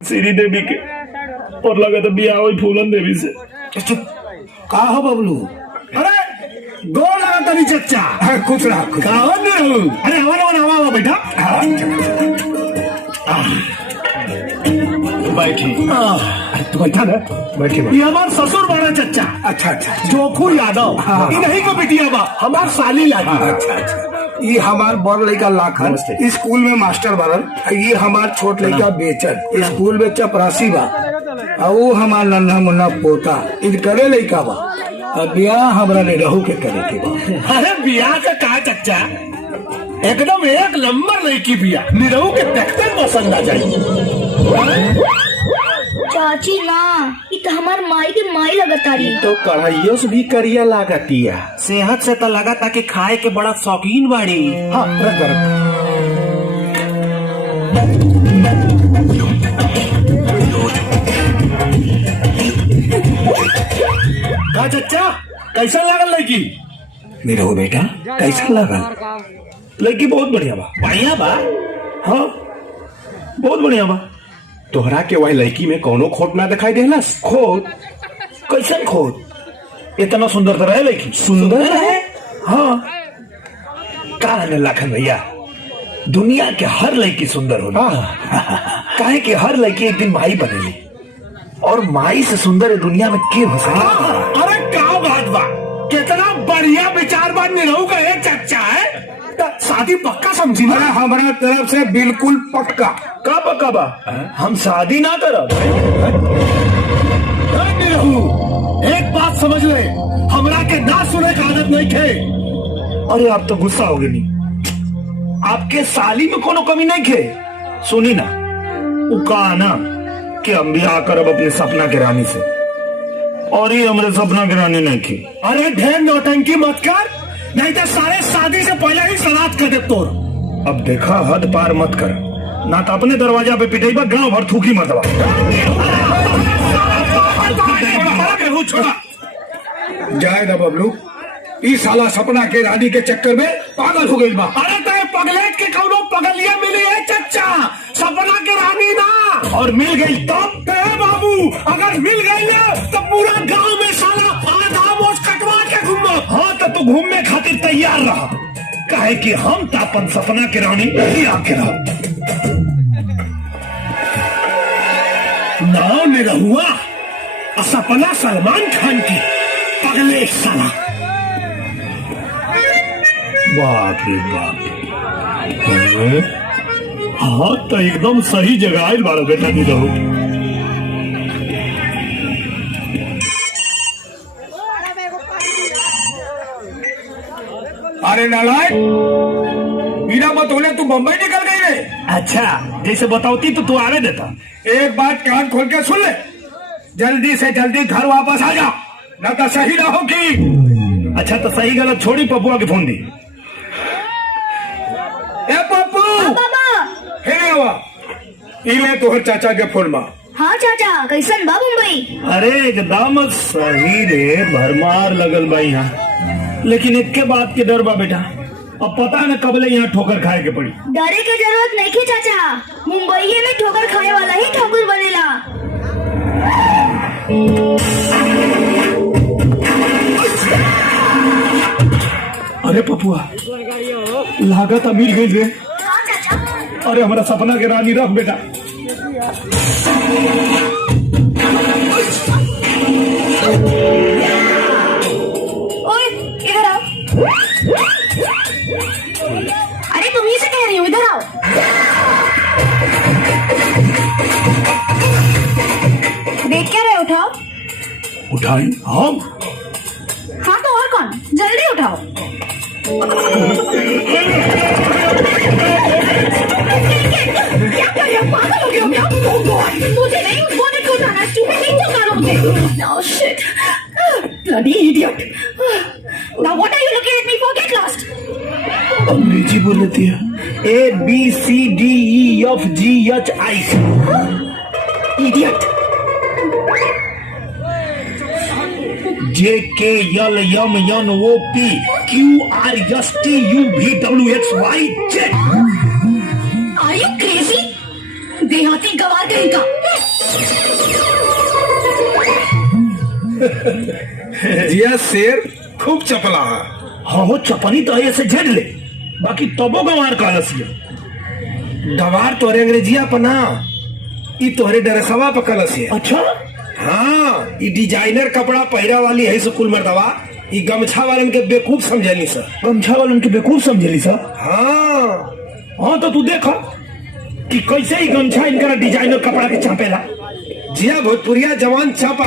श्री देवी के और लगा तो बिया हुई फूलन देवी से। का हो बबलू? अरे गोड़ लगा तनी चच्चा। कुछ ना का हो नहीं? अरे हवा बेटा बैठी तू बैठा ना, बैठी ये हमार ससुर बड़ा चच्चा। अच्छा अच्छा जोखू यादव इन्हीं को बिटिया बा हमार साली लागी। अच्छा अच्छा ये हमार बड़ लड़का लाखन स्कूल में मास्टर बनल, ये हमार छोट लड़का बेचन स्कूल में चपरासी बा, और वो हमार नन्हा मुन्ना पोता इनकरे लड़का बा। और ब्याह हमरा ने रहू के करे के बा। अरे बिया का कहा चच्चा, एकदम एक नंबर लड़की बिया, निरहू के देखते पसंद आ जाए। चाची ना, ये तो हमार माई के माई लगतारी। तो कढ़ाइयों से भी करिया लागतिया, सेहत से तो लगाता कि खाए के बड़ा शौकीन बाड़ी। हाँ रख रख। का चच्चा कैसा लागल लड़की? मेरे हो बेटा कैसा लगा? लड़की बहुत बढ़िया बा। बढ़िया बा। हाँ बहुत बढ़िया बा। तोहरा के वही लड़की में कोनो खोट ना दिखाई देलस? खोद? कैसन खोद? इतना सुंदर तो रहे लड़की। सुंदर है। हाँ का ने लाखन भैया, दुनिया के हर लड़की सुंदर होला। काहे कि हर लड़की एक दिन माई बनेली, और माई से सुंदर दुनिया में के हो सके। अरे का बात बा, कितना बढ़िया विचार बा निरहू का है चच्चा है। शादी पक्का समझी ना? हमारा तरफ से बिल्कुल पक्का। का पक्का बा? हम शादी ना करब। निरहू एक बात समझ ले, हमरा के ना सुने का आदत नहीं थे। अरे आप तो गुस्सा हो गए नहीं, आपके साली में कोनो कमी नहीं थे। सुनी ना, वो कहा ना कि हम ब्याह करब अपने सपना के रानी से, और ये हमारे सपना की रानी नहीं थी। अरे ढेर नौटंकी मत कर, नहीं तो सारे शादी से पहले ही सलाद कर दे तोर। अब देखा हद पार मत कर, ना तो अपने दरवाजा पे पिटेगा, गांव भर थूकी मरदवा। जाए ना बबलू, इस साला सपना के रानी के चक्कर में पागल हो गई बा। अरे तो पगलेट के कौनो पगलिया मिली है चच्चा, सपना के रानी ना। और मिल गई तब बाबू, अगर मिल गई ना तो पूरा गांव में साला आधा मोच कटवा के घूमो। हाँ तो तू घूमने खातिर तैयार रहा, काहे कि हम तापन सपना के रानी नहीं आके रहा। नाव में रहुआ सपना सलमान खान की पगले साला। बाप रे बाप। हाँ तो एकदम सही जगह आयल बाड़ा बेटा दी रहो। अरे नालायक, बिना बतौले तू बम्बई निकल गई रे। अच्छा जैसे बताओती तो तू आगे देता। एक बात कान खोल के सुन ले, जल्दी से जल्दी घर वापस आ जा, न तो सही ना होगी। अच्छा तो सही गलत छोड़ी, पपुआ के फोन दी। ए पप्पू, बाबा। हे हुआ इले तोहर चाचा के फोन मा। हाँ चाचा, कैसन बा मुंबई? अरे एकदम सही रे, भरमार लगल बा यहाँ, लेकिन एक के बात के डर बा बेटा, अब पता न कबले यहाँ ठोकर खाए के पड़ी। डरे के जरूरत नहीं है चाचा, मुंबई में ठोकर खाए वाला ही ठाकुर बनेला। अरे पपुआ, लागत मिल गई रे। हाँ चाचा। अरे हमारा सपना के रानी रख बेटा। ओए इधर आओ। अरे तुम ही से कह रही हूँ, इधर आओ। देख क्या रहे, उठाओ। उठाई हम? हाँ तो और कौन, जल्दी उठाओ। क्या कर रहे हो, पागल हो गए हो क्या? Oh God, मुझे नहीं उस बोने को उठाना, तुम्हें नहीं उतारो मुझे। No shit, bloody idiot. Now what are you looking at me for? Get lost. अंग्रेजी बोल लेती है। ABCDEFGHI। Idiot. JKLMNOPQRSTUVWXYZ। Are you crazy? देहाती गवार कहीं का। जिया शेर खूब चपला है। हाँ हो चपनी तो ऐसे झेल ले, बाकी तबो गंवार कालस ये। डवार तोरे अंग्रेजिया पना, ई तोहरे डरसवा पकलस है। अच्छा हाँ, ई डिजाइनर कपड़ा पहिरा वाली है स्कूल मर्दवा, ई गमछा वालन के बेवकूफ समझली सर। गमछा वालन के बेवकूफ समझेली सर। हाँ हाँ तो तू देखा कि कैसे ही गमछा इनका डिजाइनर कपड़ा के चापेला। जिया भोजपुरिया जवान चापा।